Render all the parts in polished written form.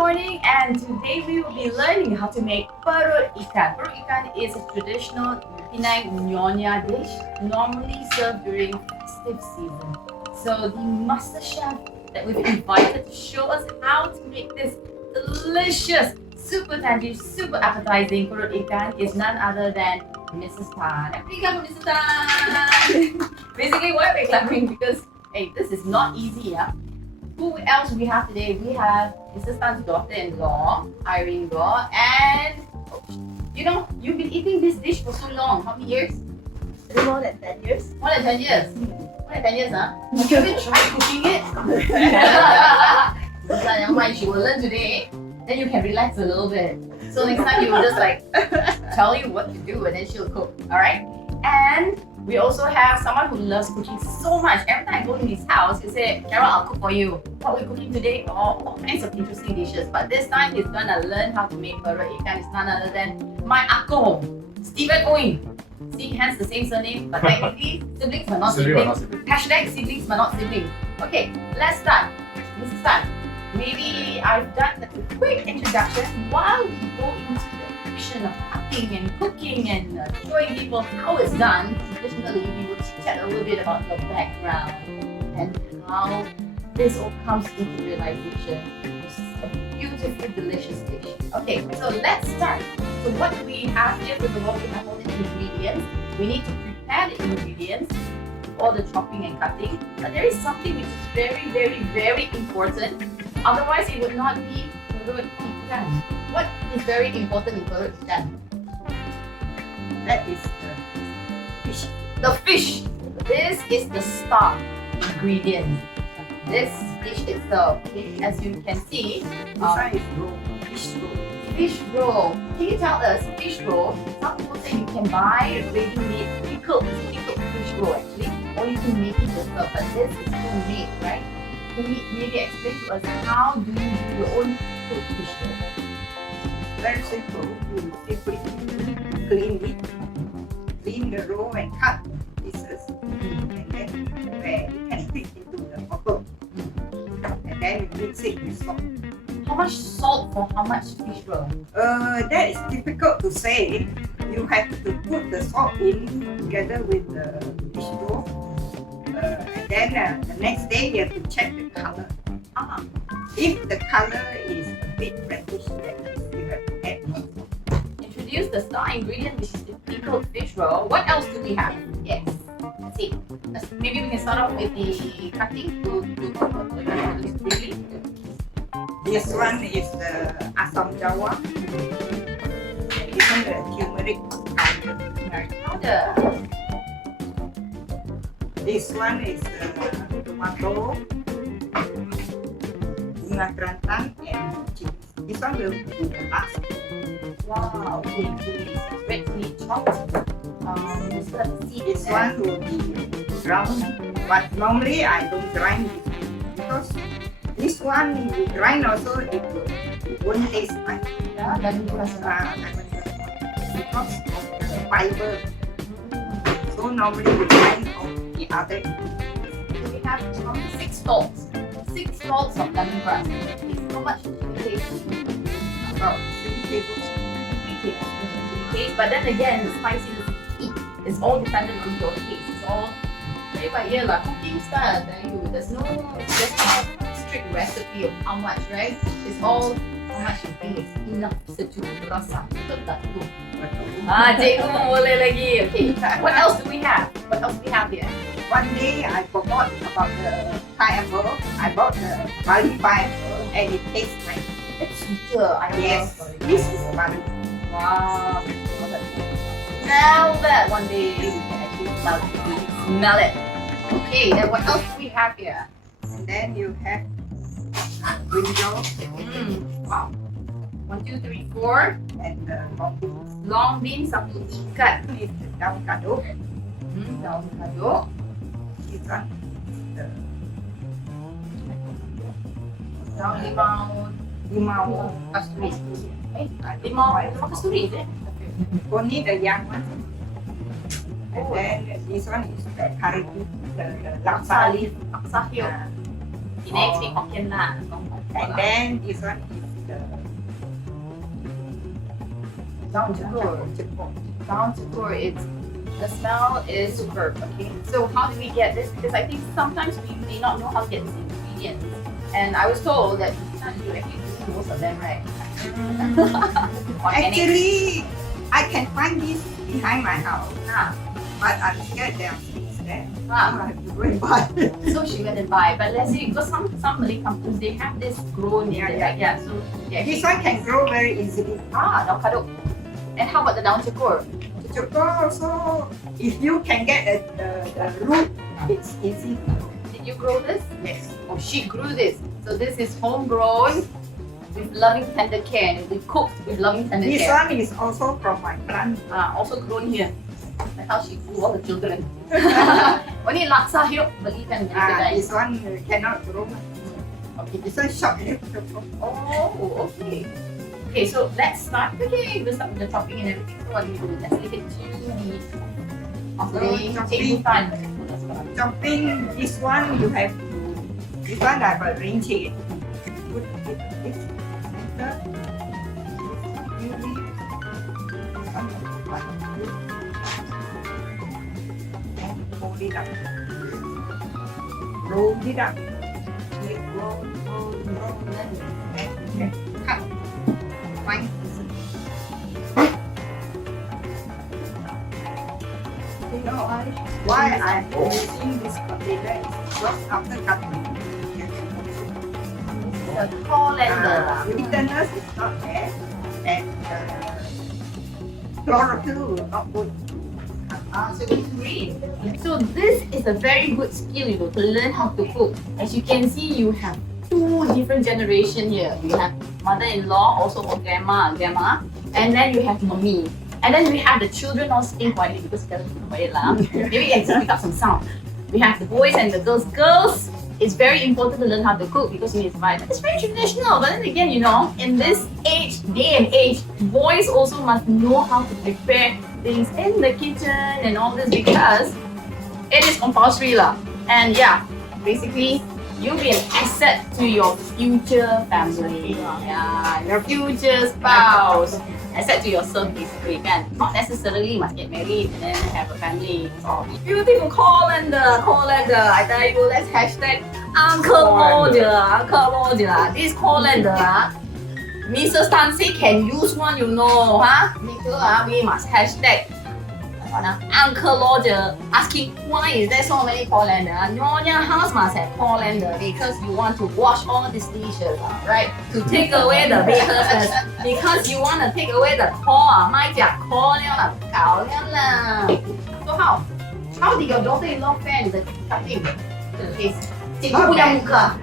morning, and today we will be learning how to make perut ikan. Perut ikan is a traditional Penang Nyonya dish normally served during festive season. So the masterchef that we've invited to show us how to make this delicious, super tangy, super appetizing perut ikan is none other than Mrs. Tan. And we got Mrs. Tan. Basically, why we're clapping? Because hey, this is not easy, yeah. Who else we have today? We have Mrs. Tan's daughter-in-law, Irene, and you've been eating this dish for so long. How many years? More than 10 years. More than 10 years. More than 10 years, huh? Have you ever tried cooking it? So never mind, she will learn today. Then you can relax a little bit. So next time you will just like tell you what to do and then she'll cook. Alright? And we also have someone who loves cooking so much. Every time I go to his house, he say, Carol, I'll cook for you. What we're cooking today? Oh, all kinds of interesting dishes. But this time he's gonna learn how to make perut ikan. It's none other than my uncle, Stephen Owen. See, hence the same surname, but technically siblings but not siblings. Hashtag siblings but not siblings. Okay, let's start. Mrs. Tan, maybe I've done a quick introduction while we go into the action of cutting and cooking and showing people how it's done. Traditionally, we will chat a little bit about your background and how this all comes into realization. This is a beautiful, delicious dish. Okay, so let's start. So what do we have here? First of all, we have all the ingredients. We need to prepare the ingredients for the chopping and cutting. But there is something which is very, very, very important. Otherwise, it would not be perut ikan. What is very important in perut ikan? That is the fish. The fish. This is the star ingredient. This dish itself, okay, as you can see, This one is roll. Fish roll. fish roll. Can you tell us, fish roll? Some people say you can buy ready-made pickled fish roll actually, or you can make it yourself. But this is homemade, right? Can you maybe explain to us how do you do your own pickled fish roll? Very simple. You simply clean it, clean the roll and cut pieces, and then where you can put into the bottle, and then you mix it with salt. How much salt for how much fish roll? That is difficult to say. You have to put the salt in together with the fish roll, and then the next day you have to check the color. If the color is a bit reddish, then you have to add more salt. Introduce the star ingredient, which is the pickled fish roll. What else do we have? Yes. Let's see. Maybe we can start off with the cutting. Briefly. This one is the asam jawa. This one the turmeric Powder. This one is the tomato, bunga kerantan, and chili. This one will be the last. Wow. Okay. Red chili chopped. This one will be ground, but normally I don't grind this because this one you grind also it won't taste nice. Yeah, because Because of the fiber. So normally we grind on the other. we have 6 salts. 6 salts of lemongrass. Okay, how much chili paste? About 3 tablespoons. 3 tablespoons of chili paste. But then again, the spiciness of heat is all dependent on your taste. It's all day by ear lah. Cooking style, I tell you. There's no strict recipe of how much, right? It's all how much you think is enough sejuk rasa. Betul tak tu? Cikgu boleh lagi. Okay. What else do we have? What else do we have here? One day I forgot about the pineapple. I bought the Bali pineapple and it tastes nice. It's sweeter. I Yes, love this is Bali. Wow. Now that one day we can actually smell it. Okay, then what else do we have here? And then you have brinjal Wow. 1, 2, 3, 4. and long beans. Long beans satu ikat. This is daun kaduk. Daun kaduk. This one is the Daun limau kasturi. Limau kasturi is it? only the young one. And then this one is the curry leaf, the laksa leaf. Laksa hiu. Ini speak Hokkien lah. And then this one is Down to core. Down to core. The smell is superb. Okay. So how do we get this? Because I think sometimes we may not know how to get these ingredients. And I was told that you actually do most of them, right? Organic. Actually, I can find this behind my house, Ah. but I'm scared there are things there. Ah. I have to go and buy. So she went and buy. But let's say because some Malay companies they have this grown in there. Yeah. So yeah. This one can grow very easily. Daun kaduk. And how about the daun cukur? So if you can get the root, it's easy. Did you grow this? Yes. Oh, she grew this. So this is homegrown with loving tender care. And we cooked with loving tender This care. one is also from my plant. Also grown here. That's how she grew all the children. Only laksa here, belikan This one cannot grow. Okay, This one short. oh, okay. Okay, so let's start. Okay, we'll start with the chopping and everything. So what do we do? Let's leave it to the chopping. Chopping, this one you have to, this one I've arranged it. Put it this center. And fold it up. Roll it up. Roll, and cut. Fine. You know why I'm using this container is because after cutting, The colander. bitterness is not there and chlorophyll will not good. So it's green. So this is a very good skill, to learn how to cook. As you can see, you have two different generations here. You have mother-in-law, also or grandma, and then you have mommy. And then we have the children all sitting quietly because they don't quiet lah. Maybe we can pick up some sound. We have the boys and the girls. Girls, it's very important to learn how to cook because you need to survive. It's very traditional, but then again, in this day and age, boys also must know how to prepare things in the kitchen and all this because it is compulsory lah. And yeah, basically, you'll be an asset to your future family. Yeah, your future spouse. Asset to yourself basically, kan? Not necessarily must get married and then have a family. Oh, beautiful colander. I tell you, let's hashtag Uncle Roger. This colander, Mrs. Tan say can use one, huh? We must hashtag Uncle Roger asking why is there so many colander? Your house must have colander because you want to wash all these dishes, right? To take away the bitterness. Because you want to take away the core. 咪只 core 了，搞了啦。So how did your daughter-in-law fare the cutting? Okay. Cikgu punya muka.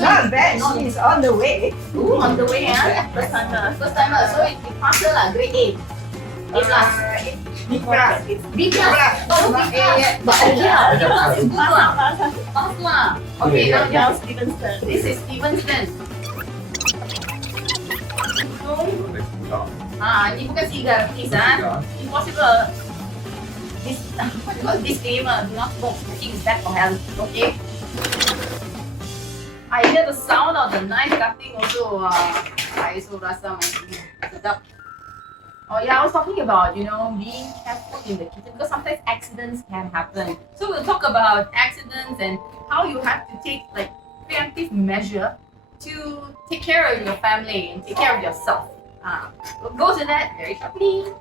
Not bad, she is on the way. Ooh, on the way, huh? First timer. So it passed her lah, grade A. A plus. B plus. B plus. Oh, B plus. But yeah, B plus is good lah. Pass lah. Okay, now Stevenson. This is Stevenson. Ini bukan cigar, please, Impossible. This, disclaimer, do not smoke. Smoking is bad for health, okay? I hear the sound of the knife cutting also. I also rasa macam sedap. Oh yeah, I was talking about, being careful in the kitchen because sometimes accidents can happen. So we'll talk about accidents and how you have to take preemptive measure to take care of your family and take care of yourself. We'll go to that very shortly.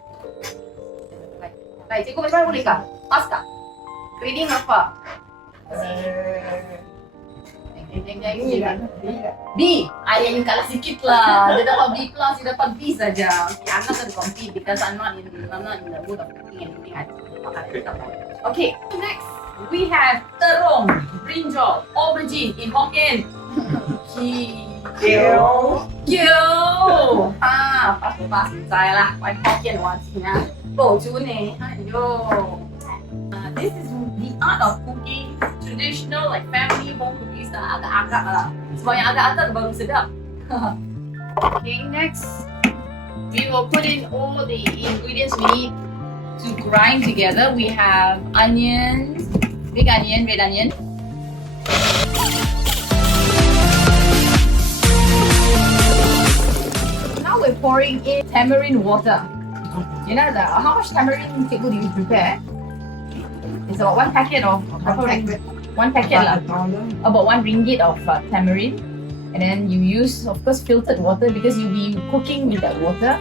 Baik, cikgu macam mana boleh kah? Pas kah? Grading apa? B. Yang kalah sikit lah. Dia dapat B plus, dia dapat B saja. Okay, I'm not going to compete because I'm not in the mood of cooking anything. Okay, next we have terong, brinjal, aubergine in Hokkien. Kyo. Pas sai lah. Why Hokkien 話字啊？保住你，This is the art of cooking, traditional family home cooking style, agak-agak lah. Sebab yang agak-agak baru sedap. Okay, next we will put in all the ingredients we need to grind together. We have onions, big onion, red onion. pouring in tamarind water. You know how much tamarind do you prepare? It's about one packet of one packet lah. About RM1 of tamarind, and then you use, of course, filtered water because you'll be cooking with that water.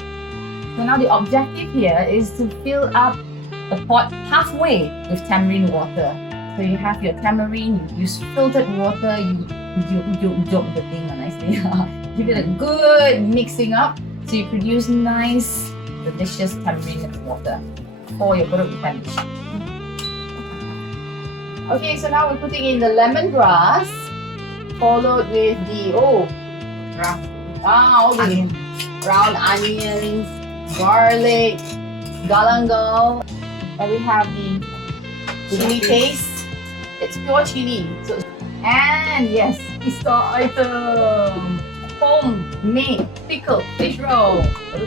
So now the objective here is to fill up the pot halfway with tamarind water. So you have your tamarind, you use filtered water, you joke the thing nicely. Give it a good mixing up so you produce nice, delicious tamarind water for your perut ikan dish. Okay, so now we're putting in the lemongrass, followed with the all the brown onions, garlic, galangal, and we have the chili paste. It's pure chili. So, and yes, star item, homemade pickled fish roll. Okay,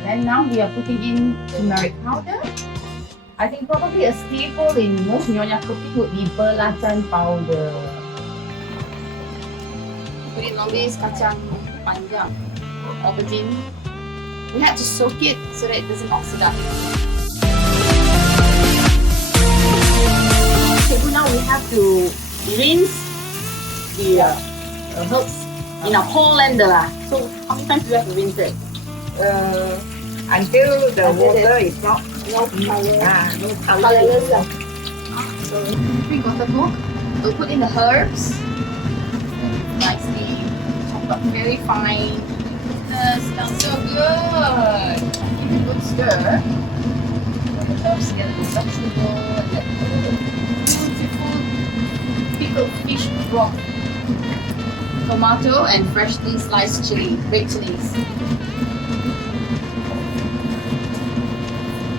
then now we are putting in turmeric powder. I think probably a staple in most Nyonya cooking would be belacan powder. Put it on this kacang panjang, aubergine. We had to soak it so that it doesn't oxidize. Okay, so now we have to rinse the herbs in a whole blender lah. So how many times do you have to rinse it? Until the water is not No color. no color. Colorless lah. So 3 quarter book. We'll put in the herbs. Nicely chopped up very fine. It smells so good. Give it a good stir. Put the herbs together with vegetable. That beautiful pickled fish broth. Tomato and freshly sliced chili, red chilies.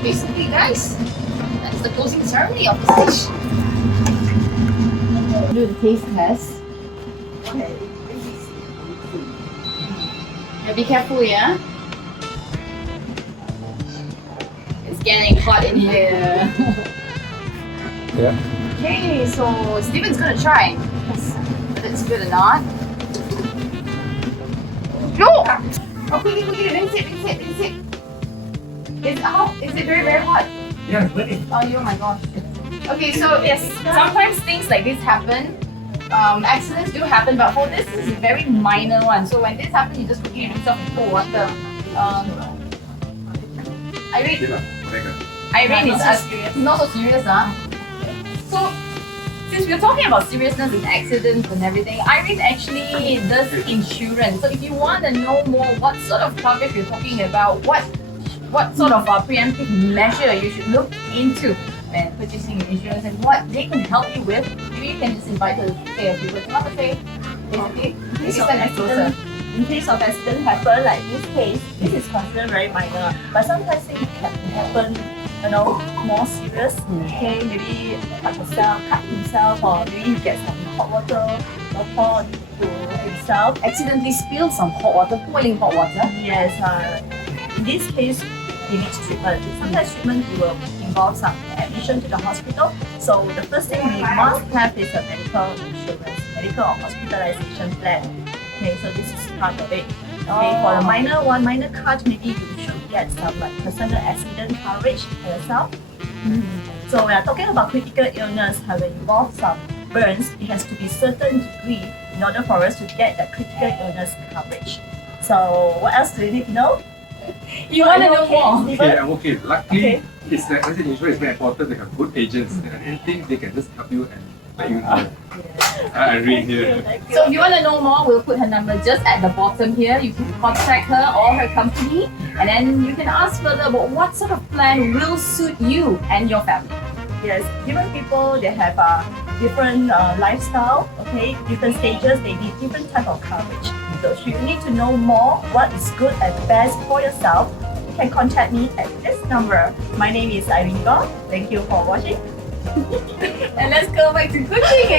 Basically, guys, that's the closing ceremony of this dish. Do the taste test. Okay. Yeah, be careful, yeah? It's getting hot in here. Yeah. Okay, so Steven's gonna try whether it's good or not. No! Oh, quickly, rinse it. Is it very, very hot? Yeah, very. Oh my gosh. Okay, so yes, sometimes things like this happen. Accidents do happen, but for this is a very minor one. So when this happens, you just put it in yourself in cold water. Irene is not so serious, huh? So since we're talking about seriousness and accidents and everything, Irene actually does insurance. So if you want to know more what sort of coverage we're talking about, what sort of preemptive measure you should look into when purchasing insurance and what they can help you with, maybe you can just invite her to say a few words. Not to say, basically, In case of accident happen, like this case, this is considered very minor. But sometimes it can happen, more serious. Okay, maybe cut himself, or maybe he gets some hot water or pour to himself. accidentally spill some hot water, boiling hot water. Yes, in this case, he needs treatment. Sometimes treatment will involve some admission to the hospital. So the first thing we must have is a medical insurance, medical or hospitalization plan. Okay, so this is part of it. Okay, for the minor cut, maybe you should get some like personal accident coverage for yourself. So we are talking about critical illness have involved some burns. It has to be certain degree in order for us to get the critical illness coverage. So what else do you need to know? You want to know more? Okay, I'm okay. Luckily, it's like I said, insurance is very important. They have good agents and anything they can just help you and let you know. Irene here. So if you want to know more, we'll put her number just at the bottom here. You can contact her or her company, and then you can ask further about what sort of plan will suit you and your family. Yes, different people, they have different lifestyle, okay, different stages, they need different type of coverage. So if you need to know more what is good and best for yourself, you can contact me at this number. My name is Irene. Thank you for watching. And let's go back to cooking